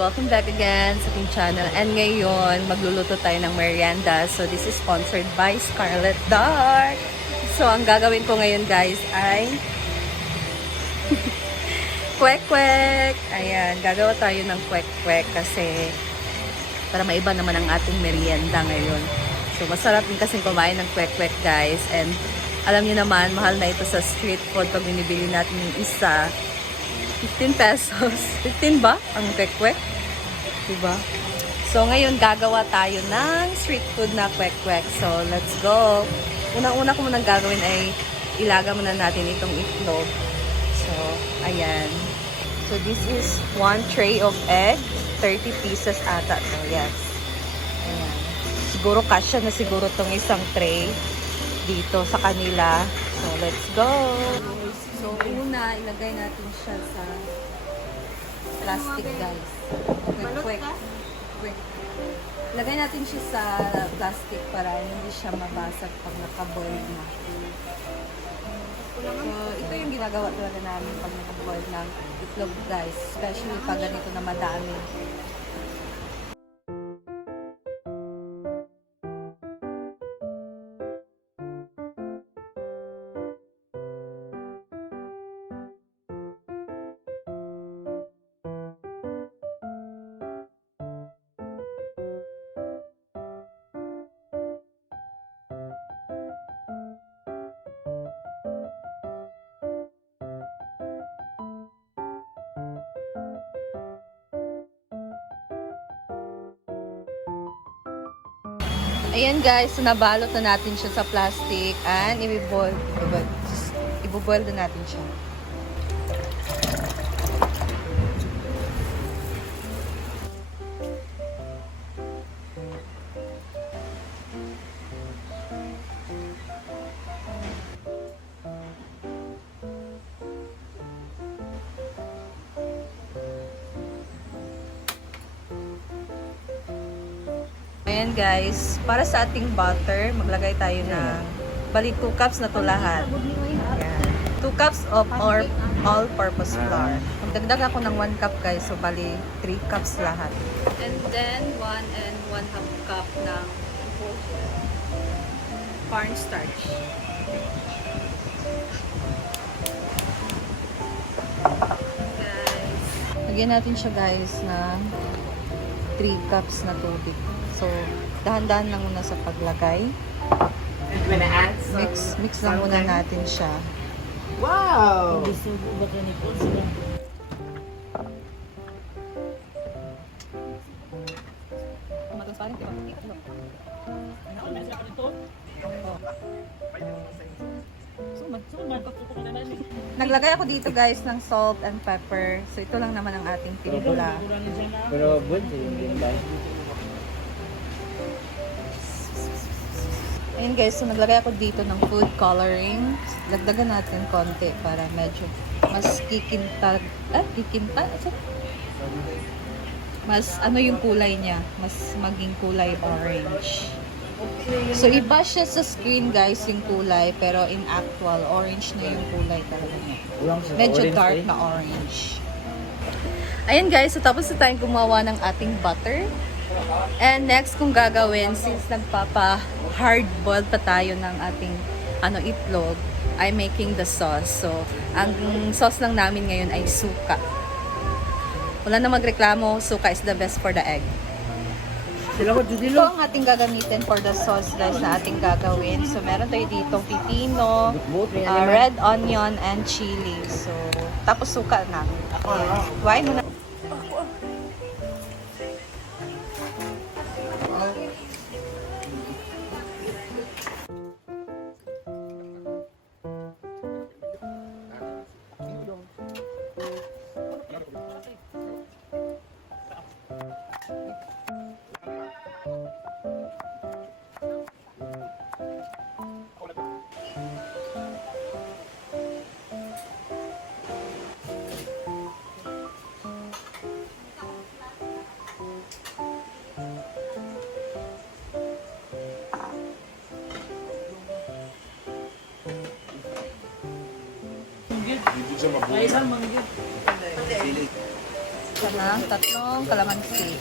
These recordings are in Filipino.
Welcome back again sa ating channel. And ngayon, magluluto tayo ng merienda. So, this is sponsored by Scarlet Dark. So, ang gagawin ko ngayon guys ay kwek-kwek. Ayan, gagawa tayo ng kwek-kwek kasi para maiba naman ang ating merienda ngayon. So, masarap din kasi kumain ng kwek-kwek guys. And alam niyo naman, mahal na ito sa street food pag binibili natin yung isa. 15 pesos. 15 ba ang kwek-kwek? Diba? So, ngayon gagawa tayo ng street food na kwek-kwek. So, let's go. Unang-una ko munang gagawin ay ilaga muna natin itong itlog. So, ayan. So, this is 1 tray of egg. 30 pieces ata to. Yes. Ayan. Siguro kasya na siguro tong isang tray dito sa kanila. So, let's go. So, una, ilagay natin siya sa plastic, guys. Quick. Ilagay natin siya sa plastic para hindi siya mabasag pag nakaboil na. So, ito yung ginagawa talaga namin pag nakaboil ng itlog, guys. Especially pag ganito na madami. Ayan guys, so nabalot na natin siya sa plastic and i-boil na natin siya. Ayan guys, para sa ating butter, maglagay tayo ng bali 2 cups na to lahat. Ayan. 2 cups of all-purpose flour. Magdagdag ako ng 1 cup guys, so bali 3 cups lahat. And then 1 and 1/2 cup ng cornstarch. Guys, lagyan natin siya guys ng 3 cups na tubig. So, dahan-dahan lang muna sa paglagay. Mix lang muna natin siya. Wow! Naglagay ako dito guys ng salt and pepper. So, ito lang naman ang ating timpla. Pero good, hindi ba? Ayun guys, so naglagay ako dito ng food coloring. Dagdagan natin konti para medyo mas kikintag. Mas ano yung kulay niya. Mas maging kulay orange. So iba siya sa screen guys yung kulay. Pero in actual, orange na yung kulay talaga niya. Medyo dark na orange. Ayun guys, so tapos na tayong gumawa ng ating butter. And next kung gagawin, since hard boiled pa tayo ng ating itlog, I'm making the sauce. So, ang sauce lang namin ngayon ay suka. Wala na magreklamo, suka is the best for the egg. Ito ang ating gagamitin for the sauce guys na ating gagawin. So, meron tayo ditong pipino, red onion, and chili. So, tapos suka namin. Kuhain mo na. Ay, isang manggit. siya ng 3 kalamansi.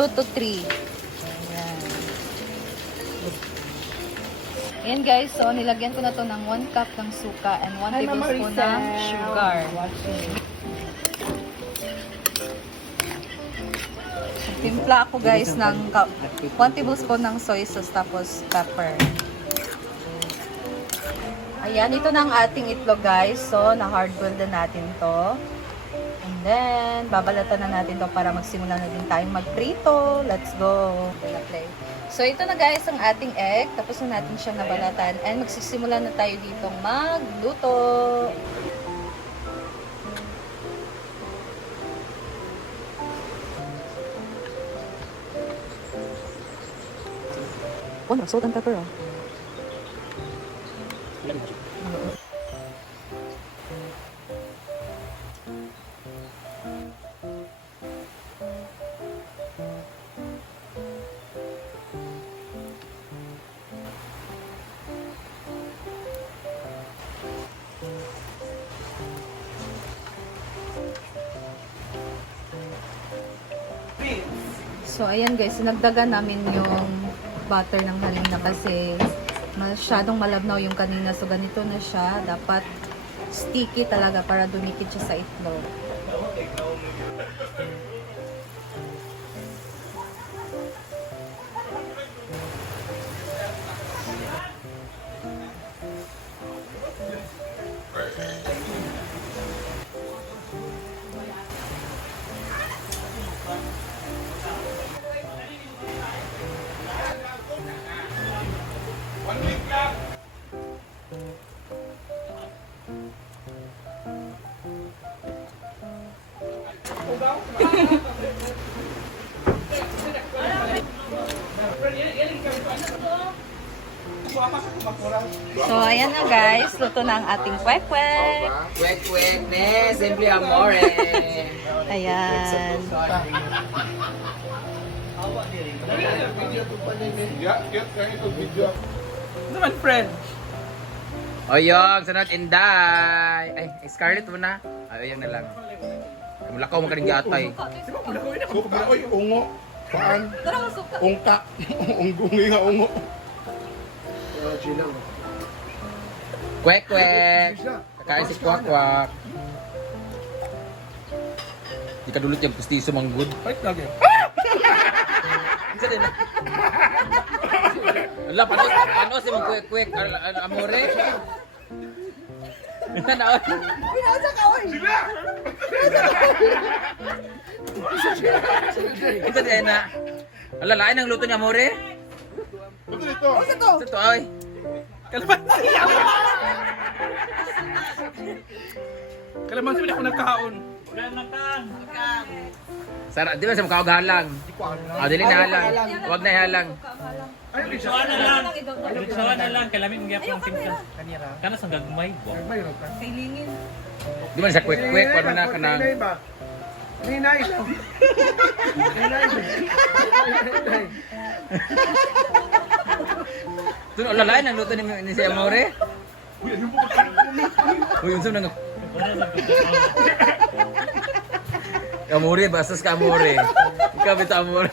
2 to 3. Ayan. Ayan guys, so nilagyan ko na to ng 1 cup ng suka and 1 tablespoon ng sugar. Timpla ako guys ng 1 tablespoon ng soy sauce tapos pepper. Ayan, ito na ang ating itlog guys. So, na-hard-boiled na natin to. And then, babalatan na natin to para magsimula na din tayong magprito. Let's go! So, ito na guys ang ating egg. Tapos na natin siyang nabalatan. And magsisimula na tayo ditong magluto. Oh, salt and pepper oh. So, ayan guys, sinagdagan namin yung butter ng halina kasi masyadong malabnaw yung kanina. So, ganito na siya. Dapat sticky talaga para dumikit siya sa itlog. So, ayan na guys. Luto na ang ating kwek-kwek. Kwek-kwek, ne. Simple amore. Ayan. Naman, friend. Oyong, sunod Inday. Ay, Scarlett mo na. Ay, oyong na lang. Mulakaw mo ka rin gatay. Suka, oy, ungo. Paan? Ungka. Unggungi nga ungo. Kwek-kwek. Kakain si Kwak-Kwak. Di ka dulot yung pustiso manggod. Balik lagi. Isa din na. Wala, paano si mong kwek-kwek? Amore? Isa na, oy. Isa din na. Wala, lain ang luto niya, Amore? Betul itu. Isa to, oy. Kalamansi. Kalamansi hindi ako nagkaon. Sarap, di ba sa mukha halang? Dili na halang. Huwag na halang. Riksawa na lang, kalamin mo gyapon ang timpla. Kana sa gagmay bo. Kailingin. Di ba sa kwek-kwek, wala man na ka ng... Ninay. Ito, lalain ang luto ni si Amore. Uy, yun nga. Amore, bastos ka Amore. Ikaw bito Amore.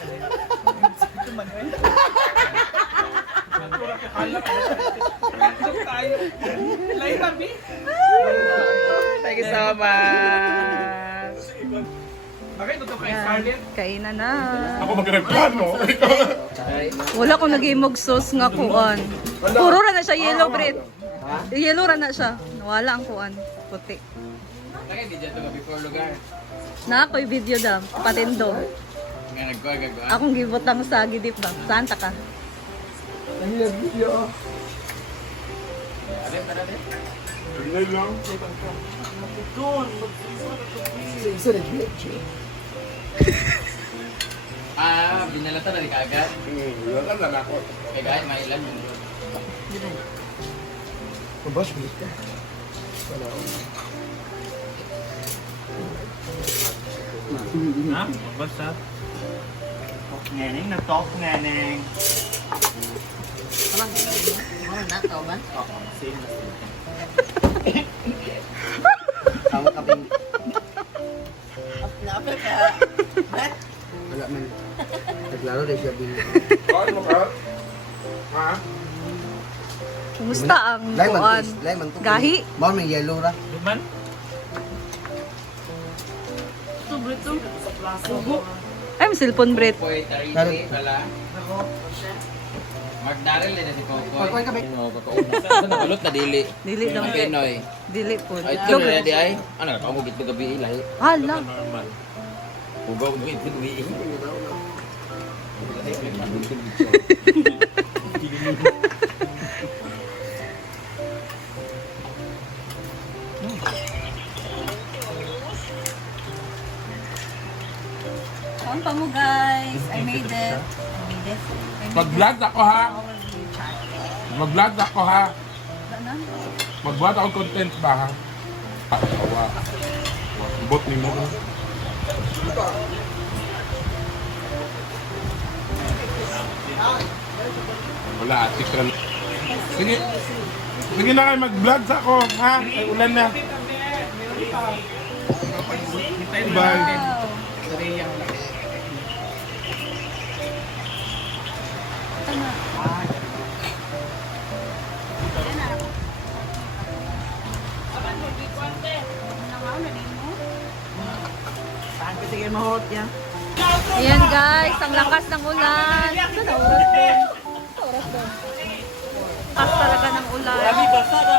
Lain kami. Thank you so much. Bakit ito kay Scarlett? Kainan na. Ako magreklamo. Wala ko nag-imog sauce nga kuan. Puro ra na siya yellow bread. Yellow ra na siya. Wala ang kuan. Puti. Lagi di dyan ito before lugar. Na ako'y video dam. Patindo. Nga nagkuha. Akong gibutang sa gidip ba? Santa ka? Ninay lang. Binalata na rin kaagad. Wala na ako. Kaya kahit may ilan yun. Mabas, bilis ka. Ha? Basta. Neneng, na-talk neneng. Tama kaming... Wala man. Naglaro rin siya bil. Kain mo ka? Ha? Kumusta ang kuan? Lemon to. Gahi? Mao may yellow ra. Duman? Ay, may cellphone, Brett. Koy, tarili pala. Mark Darrell din na si Kokoy. Koy ka ba? Oo, kakauna. Saan nakulot na dili? Dili lang, Ang Brett. Pinoy. Dili po. Ay, ito na di ay. Ano, kamugit na gabi ilahi. Hala. Normal. Ugaw, gawin na gabi. Kaon pa mo, guys. I made it. I made it. Mag-vlog ako ha. Mag-vlog ako ha. Ano? Mag-vlog ako content ba ha? Awa. Bot ni mo. Wala, atik rin. Sige. Sige na kayo mag-vlog sa ako, ha? Ay, ulan na. Bye. Ayan, guys. Ang lakas ng ulan. Saan na oras doon? Sa oras doon. Lakas talaga ng ulan. Kami basa na.